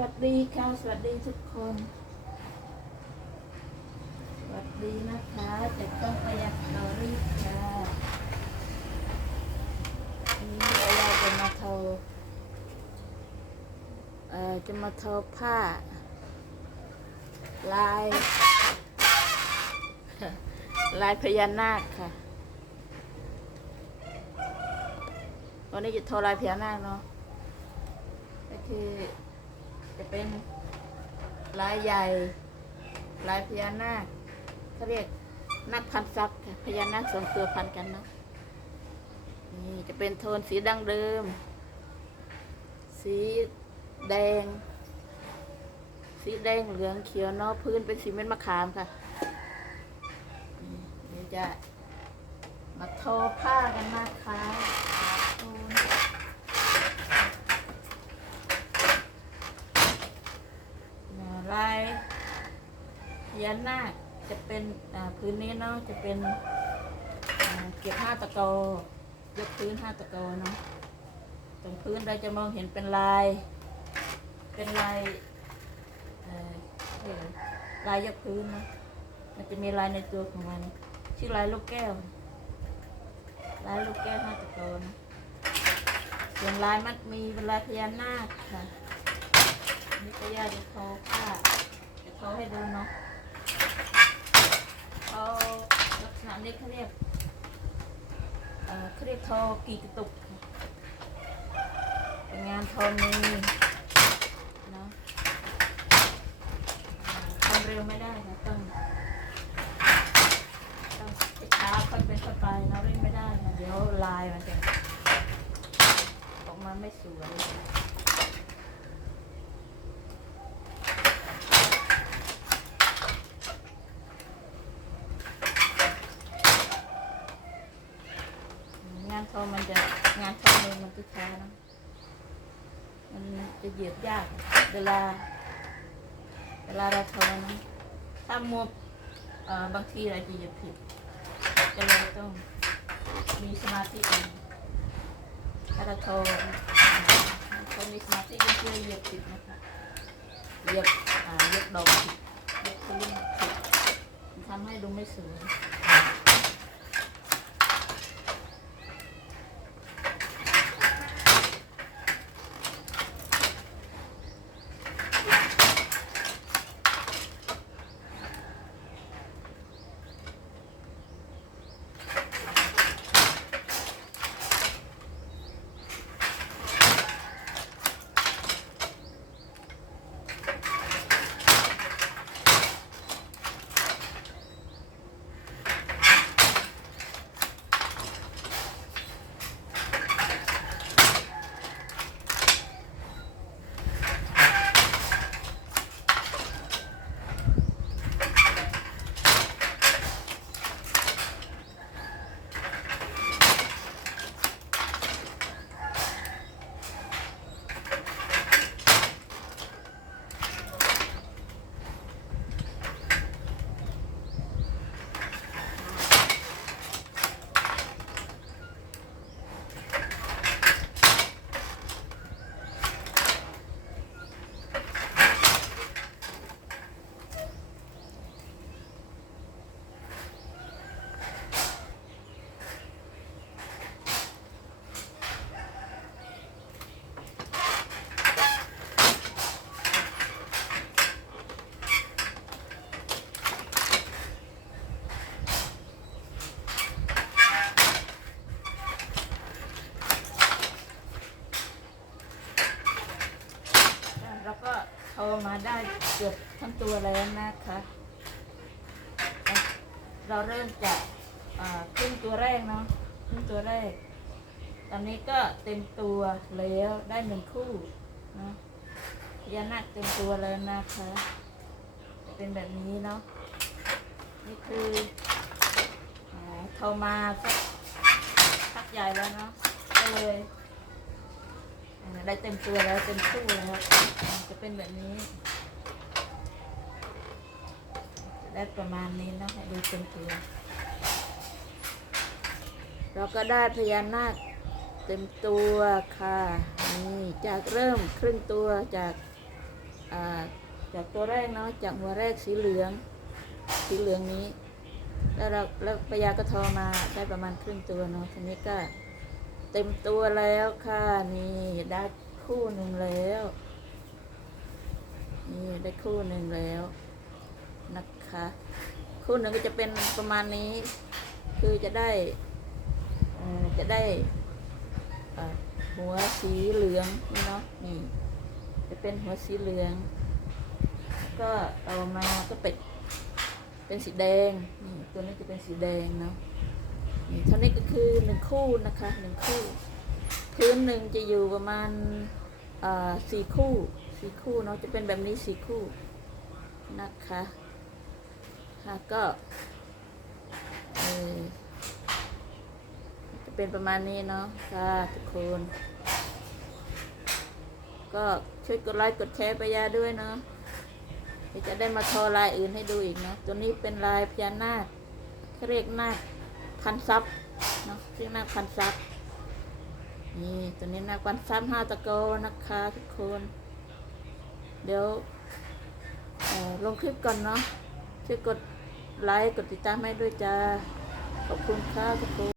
วัสดีค่ะ สวัสดีทุกคน สวัสดีนะคะจากต้องประหยัดแคอรี่ค่ะวันนี้เราจะมาทอเอ่อจะมาทอผ้า ลาย ลายพญานาคค่ะ วันนี้จะทอลายพญานาคเนาะก็คือ จะเป็นลายใหญ่ลายพญานาคเขาเรียกนักพันทรัพย์ค่ะพญานาคสองตัวพันกันเนาะนี่จะเป็นโทนสีดังเดิม สีแดง สีแดงเหลืองเขียวเนาะพื้นเป็นสีเม็ดมะขามค่ะนี่เดี๋ยวจะมาทอผ้ากันนะคะโทน อ่าลายพ ญานาคจะเป็นพื้นนี้เนาะจะเป็นเก็บห้าตะกอยกพื้นห้าตะกอเนาะตรงพื้นเราจะมองเห็นเป็นลาย เป็นลายลายยกพื้นเนาะมันจะมีลายในตัวของมัน ชื่อลายลูกแก้ว ลายลูกแก้วห้าตะกอนะส่วนลายมัดมีเป็นลายพญานาคค่ะนี่ก็ยาจะโทอผ้าจะโทอให้ดูเนาะเอาลักษณะนี้เขาเรียกเอ่อเขาเรียกโทอกีกระตุก เป็นงานทอมือเนาะทำเร็วไม่ได้นะต้องต้องช้าค่อยเป็นค่อยไปเราเร่งไม่ได้นะเดี๋ยวลายมันจะออกมาไม่สวย งานทอมันจะ งานทอมือมันก็ช้านะมันจะเหยียบยาก เวลา เวลาเราทอนะถ้ามัวเอ่อบางทีเราจะเหยียบผิดก็เลยต้องมีสมาธิก่อนถ้าเราทอคนมีสมาธิก็เพื่อเหยียบผิดนะคะเหยียบอ่าเหยียบดอกผิดเหยียบพื้นผิดทำให้ดูไม่สวย ก็โทรมาได้เกือบทั้งตัวแล้วนะคะ เราเริ่มจากอ่าครึ่งตัวแรกเนาะครึ่งตัวแรก ตอนนี้ก็เต็มตัวแล้วได้หนึ่งคู่เนาะพญานาคเต็มตัวแล้วนะคะ เป็นแบบนี้เนาะ นี่คืออ่าโทรมาสักพักใหญ่แล้วเนาะ ก็เลย อ่าได้เต็มตัวแล้วเต็มคู่แล้ว จะเป็นแบบนี้ ได้ประมาณนี้นะให้ดูเต็มตัวเราก็ได้พญานาคเต็มตัวค่ะนี่จากเริ่มครึ่งตัวจากาจากตัวแรกเนาะจากหัวแรกสีเหลือง สีเหลืองนี้ แล้วเราแล้วปยากระทอมาได้ประมาณครึ่งตัวเนาะทีนี้ก็ เต็มตัวแล้วค่ะ นี่ได้คู่หนึ่งแล้ว นี่ได้คู่หนึ่งแล้วนะคะ คู่หนึ่งก็จะเป็นประมาณนี้ คือจะได้จะได้หัวสีเหลืองนี่เนาะนี่ จะเป็นหัวสีเหลือง ก็เอามาก็เป็นเป็นสีแดงนี่ตัวนี้จะเป็นสีแดงเนาะ นี่เท่านี้ก็คือหนึ่งคู่นะคะหนึ่งคู่ พื้นหนึ่งจะอยู่ประมาณสี่คู่สี่คู่เนาะจะเป็นแบบนี้สี่คู่นะคะค่ะก็จะเป็นประมาณนี้เนาะค่ะทุกคน ก็ช่วยกดไลค์กดแชร์ไปยาด้วยเนาะจะได้มาทอลายอื่นให้ดูอีกเนาะตัวนี้เป็นลายพญานาคเรียกนาค พันซับเนาะเรียกนาคพันซับนี่ตัวนี้นาคพันซับห้าตะโกนะคะทุกคน เดี๋ยวลงคลิปก่อนเนาะช่วยกดไลค์กดติดตามให้ด้วยจ้า ขอบคุณค่ะทุกคน